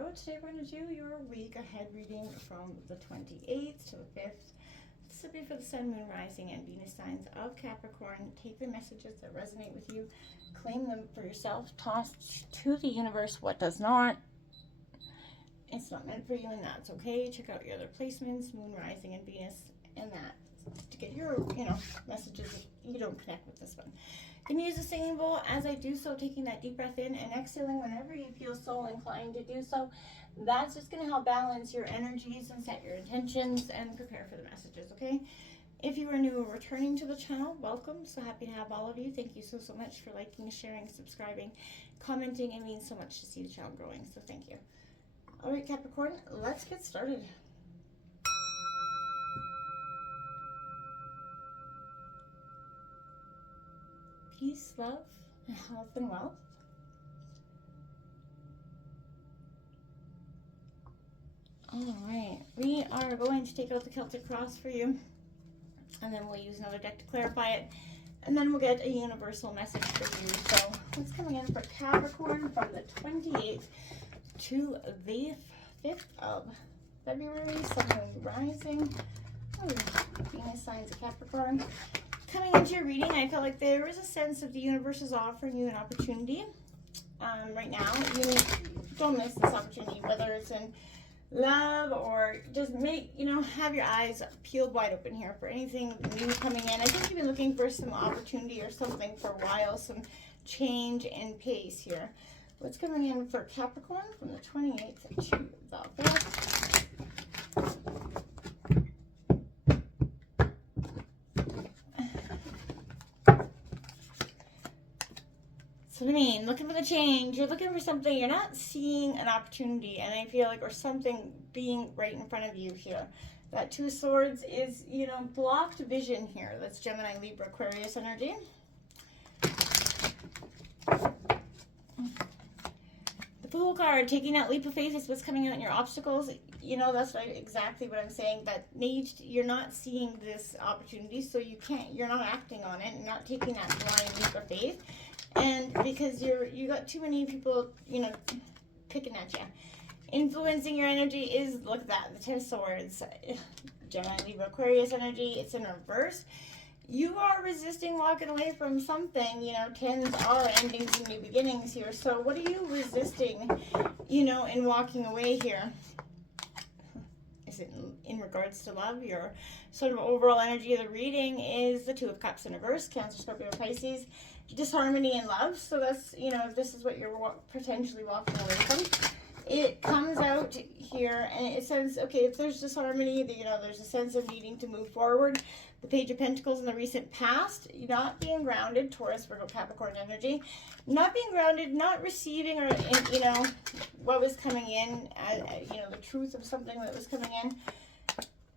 Tarot. Today we're going to do your week ahead reading from the 28th to the 5th. This will be for the Sun, Moon, Rising, and Venus signs of Capricorn. Take the messages that resonate with you, claim them for yourself, toss to the universe what does not. It's not meant for you, and that's okay. Check out your other placements, Moon, Rising, and Venus, and that to get your, messages if you don't connect with this one. You can use a singing bowl as I do so, taking that deep breath in and exhaling whenever you feel so inclined to do so. That's just going to help balance your energies and set your intentions and prepare for the messages, okay? If you are new or returning to the channel, welcome. So happy to have all of you. Thank you so much for liking, sharing, subscribing, commenting. It means so much to see the channel growing, so thank you. All right, Capricorn, let's get started. Peace, love, health, and wealth. All right, we are going to take out the Celtic cross for you, and then we'll use another deck to clarify it, and then we'll get a universal message for you. So what's coming in for Capricorn from the 28th to the 5th of February, Sun, Moon, Rising, Venus signs of Capricorn. Coming into your reading, I felt like there was a sense of the universe is offering you an opportunity right now. You don't miss this opportunity, whether it's in love or just have your eyes peeled wide open here for anything new coming in. I think you've been looking for some opportunity or something for a while, some change and pace here. What's coming in for Capricorn from the 28th to the 5th? So what I mean, looking for the change, you're looking for something, you're not seeing an opportunity, and I feel like, or something being right in front of you here. That Two of Swords is, blocked vision here. That's Gemini, Libra, Aquarius energy. The Fool card, taking that leap of faith is what's coming out in your obstacles. That's exactly what I'm saying. That you're not seeing this opportunity, so you're not acting on it, and not taking that blind leap of faith. And because you got too many people, picking at you. Influencing your energy is, look at that, the Ten of Swords. Gemini, Libra, Aquarius energy, it's in reverse. You are resisting walking away from something, tens are endings and new beginnings here. So what are you resisting, in walking away here? Is it in regards to love? Your sort of overall energy of the reading is the Two of Cups in reverse, Cancer, Scorpio, Pisces. Disharmony in love. So that's, if this is what you're potentially walking away from, it comes out here and it says, okay, if there's disharmony, there's a sense of needing to move forward. The Page of Pentacles in the recent past, not being grounded, Taurus, Virgo, Capricorn energy, not being grounded, not receiving or, what was coming in, the truth of something that was coming in.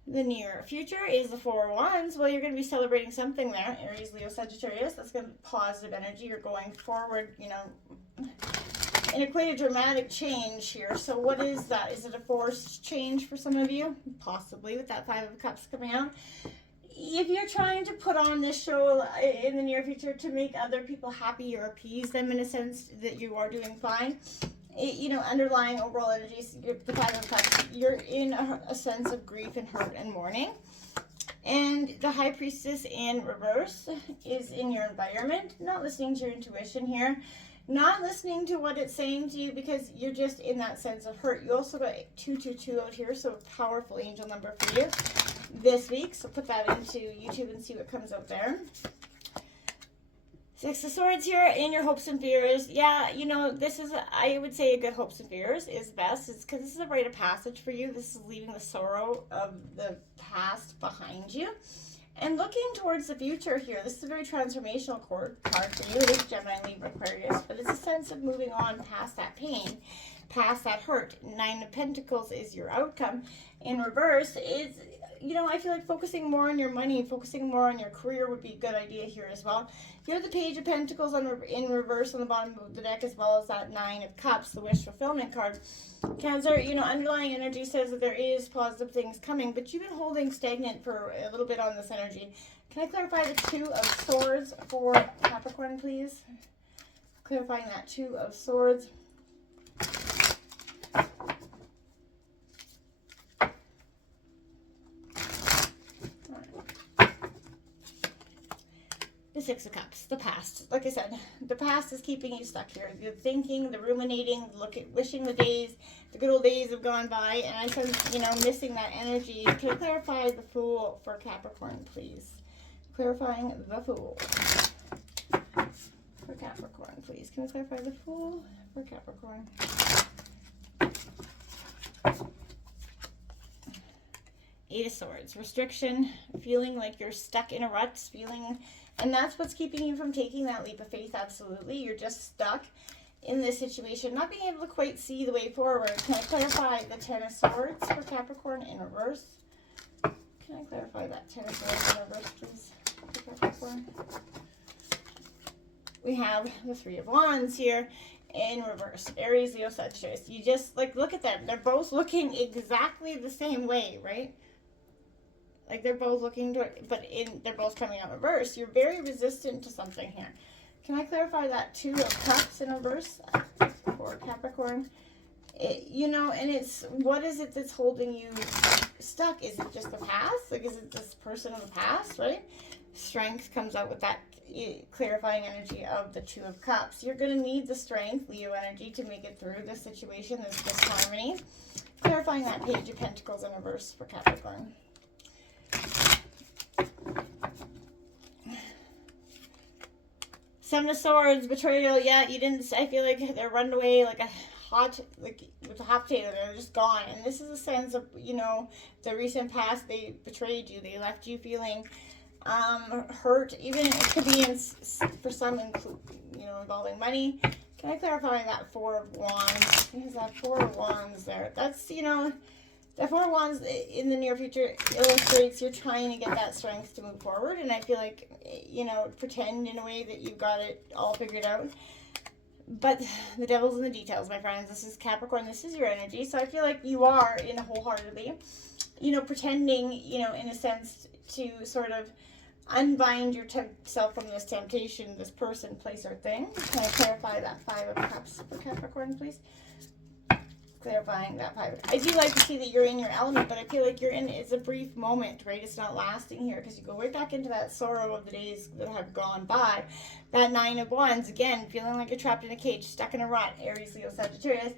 The near future is the Four of Wands. Well, you're going to be celebrating something there. Aries, Leo, Sagittarius. That's going to be positive energy. You're going forward, in quite a dramatic change here. So what is that? Is it a forced change for some of you? Possibly, with that Five of Cups coming out. If you're trying to put on this show in the near future to make other people happy or appease them in a sense that you are doing fine, underlying overall energies, the Five of Cups, you're in a sense of grief and hurt and mourning. And the High Priestess in reverse is in your environment, not listening to your intuition here, not listening to what it's saying to you because you're just in that sense of hurt. You also got 222 out here, so powerful angel number for you this week. So put that into YouTube and see what comes out there. Six of Swords here in your hopes and fears. Yeah, this is, I would say a good hopes and fears is best. It's because this is a rite of passage for you. This is leaving the sorrow of the past behind you and looking towards the future here. This is a very transformational card for you. It is Gemini, Libra, Aquarius, but it's a sense of moving on past that pain, past that hurt. Nine of Pentacles is your outcome. In reverse is, I feel like focusing more on your money, focusing more on your career would be a good idea here as well. You have the Page of Pentacles in reverse on the bottom of the deck, as well as that Nine of Cups, the wish fulfillment card. Cancer, underlying energy says that there is positive things coming, but you've been holding stagnant for a little bit on this energy. Can I clarify the Two of Swords for Capricorn, please? Clarifying that Two of Swords. Six of Cups, the past. Like I said, the past is keeping you stuck here. The thinking, the ruminating, wishing the good old days have gone by, and I sense, missing that energy. Can you clarify the Fool for Capricorn, please? Clarifying the Fool for Capricorn, please. Can we clarify the Fool for Capricorn? Eight of Swords, restriction, feeling like you're stuck in a rut, and that's what's keeping you from taking that leap of faith. Absolutely, you're just stuck in this situation, not being able to quite see the way forward. Can I clarify the Ten of Swords for Capricorn in reverse? Can I clarify that Ten of Swords in reverse, please, for Capricorn? We have the Three of Wands here in reverse. Aries, Leo, Sagittarius. You just, look at them. They're both looking exactly the same way, right? Like they're both looking to it, but they're both coming out reverse. You're very resistant to something here. Can I clarify that Two of Cups in reverse for Capricorn? And it's, what is it that's holding you stuck? Is it just the past? Is it this person of the past, right? Strength comes out with that clarifying energy of the Two of Cups. You're going to need the strength, Leo energy, to make it through this situation, this disharmony. Clarifying that Page of Pentacles in reverse for Capricorn. Seven of Swords, betrayal. Yeah, you didn't. I feel like they're run away with a hot potato. They're just gone. And this is a sense of, the recent past. They betrayed you. They left you feeling hurt. Even it could be for some, involving money. Can I clarify that Four of Wands? Because that Four of Wands there. That's, the Four of Wands in the near future illustrates you're trying to get that strength to move forward. And I feel like, pretend in a way that you've got it all figured out. But the devil's in the details, my friends. This is Capricorn. This is your energy. So I feel like you are, wholeheartedly, pretending, in a sense, to sort of unbind yourself from this temptation, this person, place, or thing. Can I clarify that Five of Cups for Capricorn, please? Clarifying that Five. I do like to see that you're in your element, but I feel like it's a brief moment, right? It's not lasting here, because you go right back into that sorrow of the days that have gone by. That Nine of Wands, again, feeling like you're trapped in a cage, stuck in a rut, Aries, Leo, Sagittarius.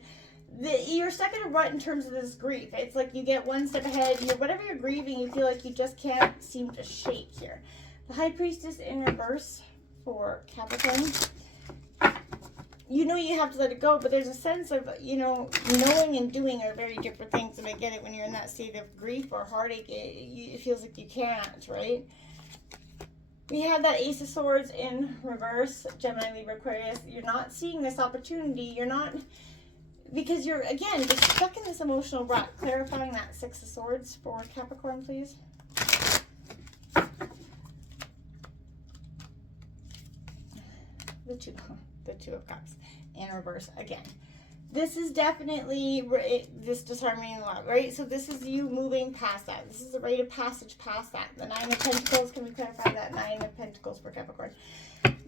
You're stuck in a rut in terms of this grief. It's like you get one step ahead. Whatever you're grieving, you feel like you just can't seem to shake here. The High Priestess in reverse for Capricorn. You have to let it go, but there's a sense of, knowing and doing are very different things, and I get it when you're in that state of grief or heartache. It feels like you can't, right? We have that Ace of Swords in reverse, Gemini, Libra, Aquarius. You're not seeing this opportunity. You're not, because you're, again, just stuck in this emotional rut. Clarifying that Six of Swords for Capricorn, please. The Two of Cups in reverse again. This is definitely this disharmony in the lot, right? So this is you moving past that. This is a rite of passage past that. The Nine of Pentacles, can we clarify that Nine of Pentacles for Capricorn?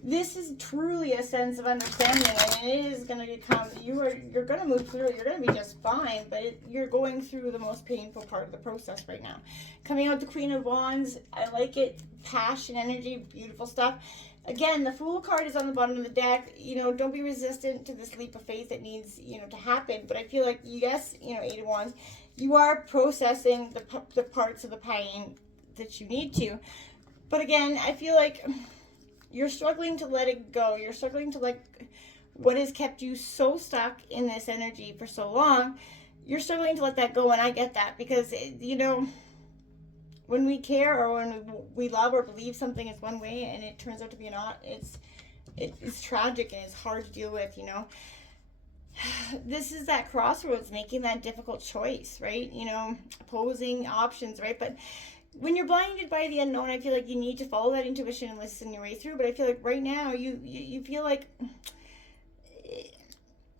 This is truly a sense of understanding, and it is going to become, you're going to move through it. You're going to be just fine, but you're going through the most painful part of the process right now. Coming out the Queen of Wands, I like it. Passion, energy, beautiful stuff. Again, the Fool card is on the bottom of the deck. Don't be resistant to this leap of faith that needs, to happen. But I feel like, yes, Eight of Wands, you are processing the parts of the pain that you need to. But again, I feel like you're struggling to let it go. You're struggling to let what has kept you so stuck in this energy for so long. You're struggling to let that go, and I get that, because, when we care or when we love or believe something is one way and it turns out to be not, it's tragic and it's hard to deal with, This is that crossroads, making that difficult choice, right? Opposing options, right? But when you're blinded by the unknown, I feel like you need to follow that intuition and listen your way through. But I feel like right now you feel like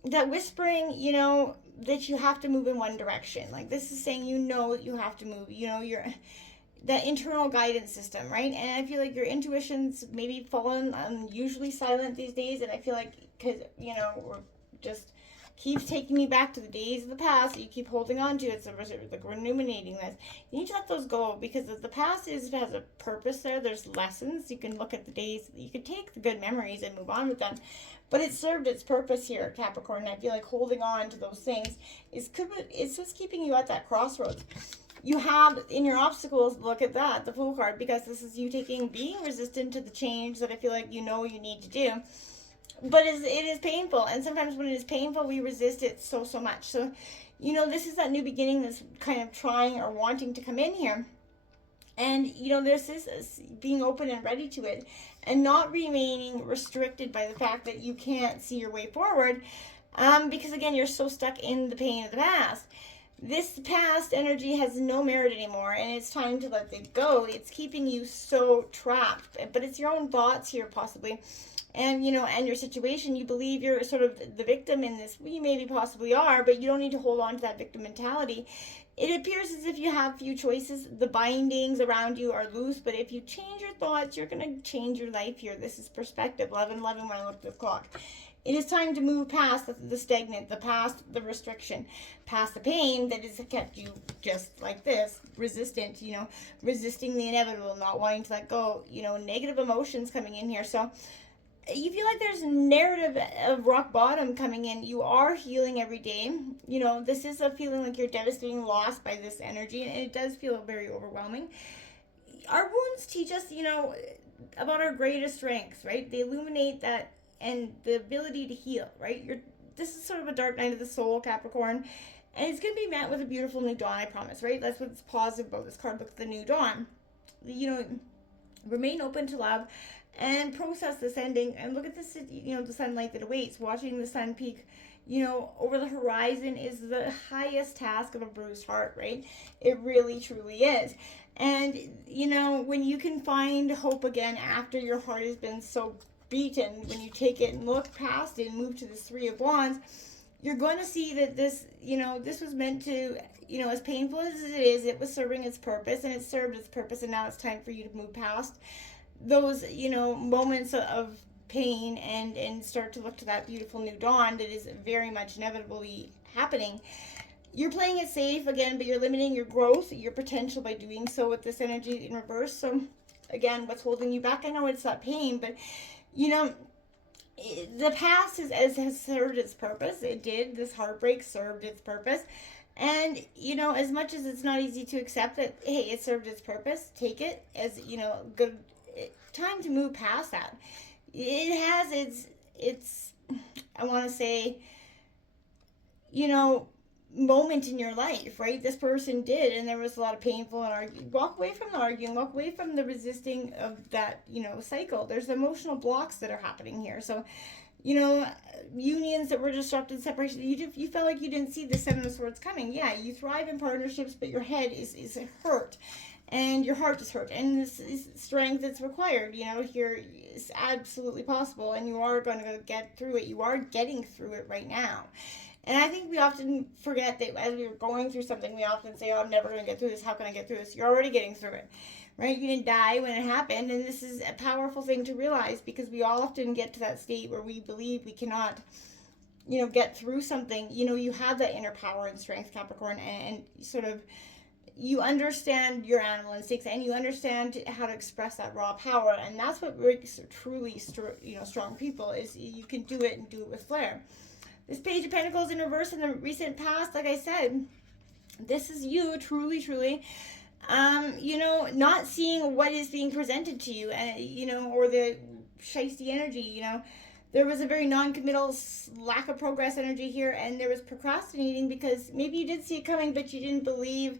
that whispering, that you have to move in one direction. Like this is saying, you have to move, you're that internal guidance system, right? And I feel like your intuition's maybe fallen unusually silent these days, and I feel like, because we're just keeps taking me back to the days of the past that you keep holding on to. It's like ruminating this. You need to let those go, because the past has a purpose there. There's lessons. You can look at the days, you can take the good memories and move on with them. But it served its purpose here, Capricorn. And I feel like holding on to those things it's what's keeping you at that crossroads. You have in your obstacles, look at that, the Fool card, because this is you being resistant to the change that I feel like you need to do. But it is painful, and sometimes when it is painful, we resist it so much. So, this is that new beginning that's kind of trying or wanting to come in here. And, there's this being open and ready to it, and not remaining restricted by the fact that you can't see your way forward, because, again, you're so stuck in the pain of the past. This past energy has no merit anymore, and it's time to let it go. It's keeping you so trapped, but it's your own thoughts here, possibly. And, and your situation, you believe you're sort of the victim in this. Well, you maybe possibly are, but you don't need to hold on to that victim mentality. It appears as if you have few choices. The bindings around you are loose, but if you change your thoughts, you're going to change your life here. This is perspective. 11:11 when I look at the clock. It is time to move past the stagnant, the past the restriction, past the pain that has kept you just like this, resistant, resisting the inevitable, not wanting to let go, negative emotions coming in here. So you feel like there's a narrative of rock bottom coming in. You are healing every day. This is a feeling like you're devastating lost by this energy, and it does feel very overwhelming. Our wounds teach us, about our greatest strengths, right? They illuminate that and the ability to heal, right? This is sort of a dark night of the soul, Capricorn, and it's going to be met with a beautiful new dawn, I promise, right? That's what's positive about this card. Look at the new dawn. Remain open to love and process this ending, and look at this, the sunlight that awaits. Watching the sun peak, over the horizon is the highest task of a bruised heart, right? It really, truly is. And, when you can find hope again after your heart has been so beaten, when you take it and look past it and move to this Three of Wands, you're going to see that this, this was meant to, as painful as it is, it was serving its purpose, and it served its purpose, and now it's time for you to move past those, moments of pain and start to look to that beautiful new dawn that is very much inevitably happening. You're playing it safe again, but you're limiting your growth, your potential by doing so with this energy in reverse. So again, what's holding you back? I know it's that pain, but the past has served its purpose. It did. This heartbreak served its purpose. And, as much as it's not easy to accept that, hey, it served its purpose, take it as, good time to move past that. It has its I want to say, moment in your life, right? This person did, and there was a lot of painful and arguing. Walk away from the arguing, walk away from the resisting of that, cycle. There's emotional blocks that are happening here. So, unions that were disrupted, separation, you felt like you didn't see the Seven of Swords coming. Yeah, you thrive in partnerships, but your head is hurt, and your heart is hurt, and this is strength that's required. Here is absolutely possible, and you are going to get through it. You are getting through it right now. And I think we often forget that as we're going through something, we often say, oh, I'm never going to get through this. How can I get through this? You're already getting through it, right? You didn't die when it happened. And this is a powerful thing to realize, because we all often get to that state where we believe we cannot, get through something. You have that inner power and strength, Capricorn, and sort of you understand your animal instincts, and you understand how to express that raw power. And that's what makes truly, strong people, is you can do it and do it with flair. This Page of Pentacles in reverse in the recent past, like I said, this is you, truly, truly, not seeing what is being presented to you, or the shiesty energy, There was a very non-committal, lack of progress energy here, and there was procrastinating because maybe you did see it coming, but you didn't believe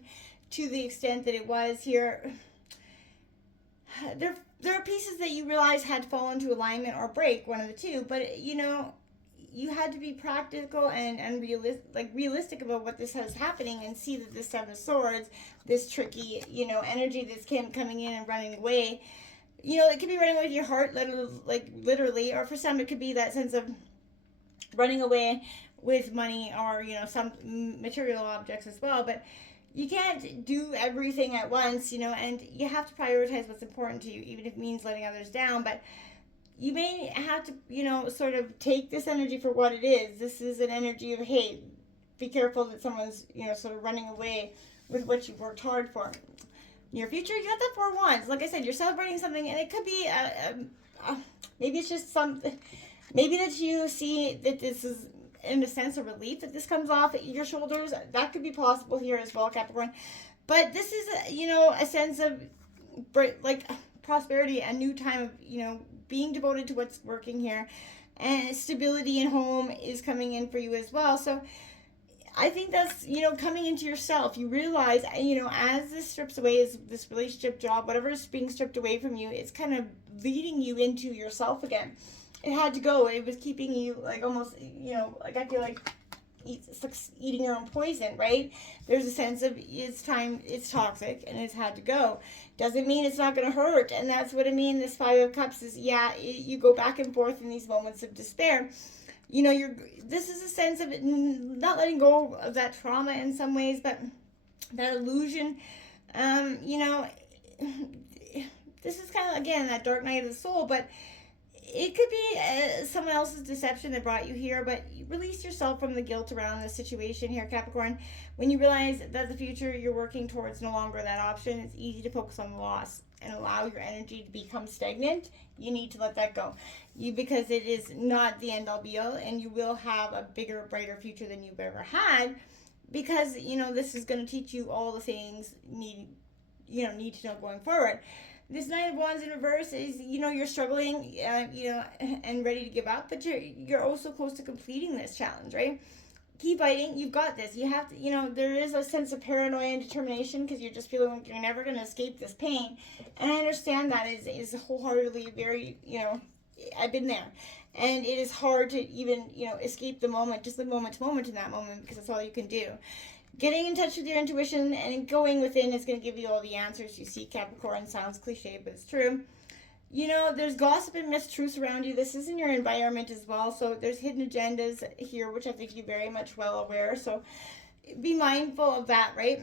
to the extent that it was here. There are pieces that you realize had fallen to alignment or break, one of the two, but, you had to be practical and realistic about what this has happening, and see that this Seven of Swords, this tricky, energy that's coming in and running away, it could be running away with your heart, literally, or for some it could be that sense of running away with money or, some material objects as well. But you can't do everything at once, and you have to prioritize what's important to you, even if it means letting others down. But you may have to, sort of take this energy for what it is. This is an energy of, hey, be careful that someone's, sort of running away with what you've worked hard for. Near future, you got that 4 Wands. Like I said, you're celebrating something, and it could be, maybe it's just something, maybe that you see that this is, in a sense, of relief that this comes off your shoulders. That could be possible here as well, Capricorn. But this is, a sense of, like, prosperity, a new time of, being devoted to what's working here, and stability in home is coming in for you as well. So I think that's, coming into yourself. You realize, as this strips away, as this relationship, job, whatever is being stripped away from you, it's kind of leading you into yourself again. It had to go. It was keeping you, like, almost, like, I feel like it's like eating your own poison, right? There's a sense of it's time, it's toxic, and it's had to go. Doesn't mean it's not going to hurt, and that's what I mean. This 5 of Cups is, you go back and forth in these moments of despair. This is a sense of it, not letting go of that trauma in some ways, but that illusion. This is kind of, again, that dark night of the soul, but it could be someone else's deception that brought you here, but you release yourself from the guilt around the situation here, Capricorn. When you realize that the future you're working towards no longer that option, it's easy to focus on the loss and allow your energy to become stagnant. You need to let that go. Because it is not the end-all be-all, and you will have a bigger, brighter future than you've ever had, because, this is going to teach you all the things need to know going forward. This Nine of Wands in reverse is, you're struggling, and ready to give up, but you're also close to completing this challenge, right? Keep fighting. You've got this. You have to, there is a sense of paranoia and determination, because you're just feeling like you're never going to escape this pain. And I understand that is wholeheartedly very, I've been there. And it is hard to even, escape the moment, just the moment to moment in that moment, because that's all you can do. Getting in touch with your intuition and going within is going to give you all the answers you seek, Capricorn. Sounds cliche, but it's true. There's gossip and mistruths around you. This is in your environment as well. So there's hidden agendas here, which I think you're very much well aware. So be mindful of that, right?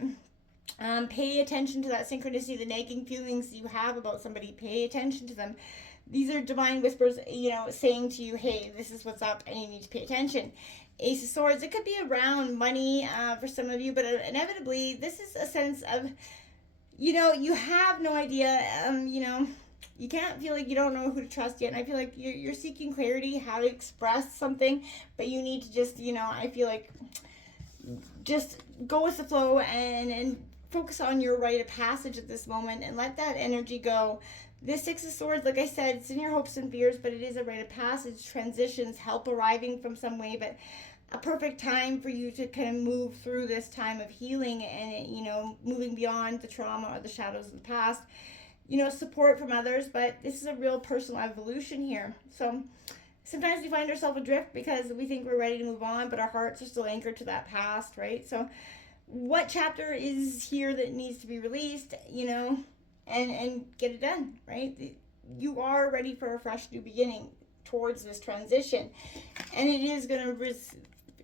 Pay attention to that synchronicity, the nagging feelings you have about somebody. Pay attention to them. These are divine whispers, saying to you, hey, this is what's up, and you need to pay attention. Ace of Swords, it could be around money for some of you, but inevitably, this is a sense of, you have no idea, you can't feel like you don't know who to trust yet, and I feel like you're seeking clarity, how to express something, but you need to just, I feel like, just go with the flow and focus on your rite of passage at this moment, and let that energy go. This Six of Swords, like I said, it's in your hopes and fears, but it is a rite of passage, transitions, help arriving from some way, but a perfect time for you to kind of move through this time of healing and, moving beyond the trauma or the shadows of the past. Support from others, but this is a real personal evolution here. So sometimes we find ourselves adrift because we think we're ready to move on, but our hearts are still anchored to that past, right? So what chapter is here that needs to be released, and get it done, right? You are ready for a fresh new beginning towards this transition. And it is going to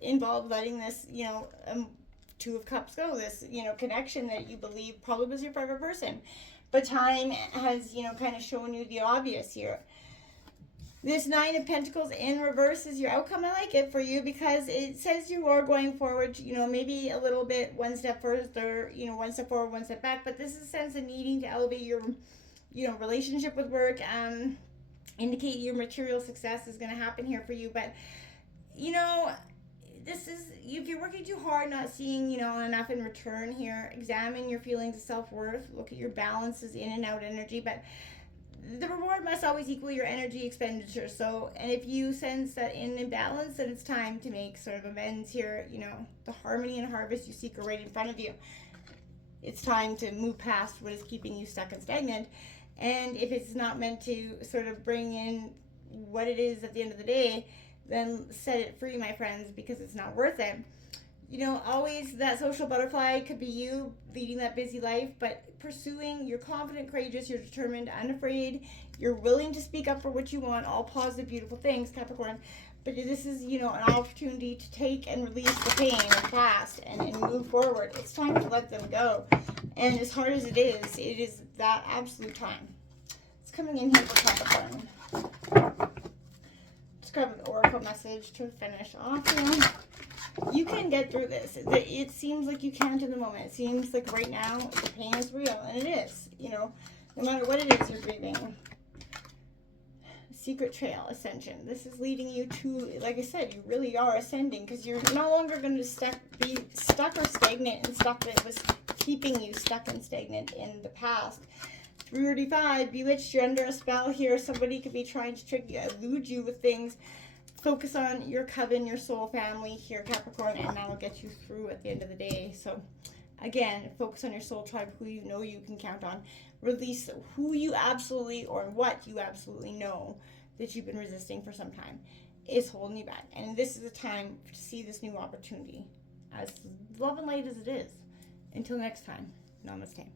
involve letting this, Two of Cups go, this, connection that you believe probably was your forever person. But time has, kind of shown you the obvious here. This Nine of Pentacles in reverse is your outcome. I like it for you because it says you are going forward, maybe a little bit one step further, one step forward, one step back. But this is a sense of needing to elevate your, relationship with work, indicate your material success is going to happen here for you. But, this is, if you're working too hard, not seeing, enough in return here, examine your feelings of self-worth, look at your balances, in and out energy. But the reward must always equal your energy expenditure. So, and if you sense that in imbalance, then it's time to make sort of amends here. The harmony and harvest you seek are right in front of you. It's time to move past what is keeping you stuck and stagnant. And if it's not meant to sort of bring in what it is at the end of the day, then set it free, my friends, because it's not worth it. Always that social butterfly could be you leading that busy life, but pursuing, you're confident, courageous, you're determined, unafraid, you're willing to speak up for what you want, all positive, beautiful things, Capricorn. But this is, an opportunity to take and release the pain and fast and move forward. It's time to let them go. And as hard as it is that absolute time. It's coming in here for Capricorn. grab an oracle message to finish off here. You can get through this. It seems like you can't in the moment. It seems like right now the pain is real, and it is. You know, no matter what it is you're grieving. Secret trail, ascension. This is leading you to, like I said, you really are ascending, because you're no longer going to be stuck or stagnant in stuff that was keeping you stuck and stagnant in the past. 335, bewitched, you're under a spell here. Somebody could be trying to trick you, elude you with things. Focus on your coven, your soul family here, Capricorn, and that'll get you through at the end of the day. So again, focus on your soul tribe, who you know you can count on. Release who you absolutely, or what you absolutely know that you've been resisting for some time is holding you back. And this is a time to see this new opportunity, as love and light as it is. Until next time, namaste.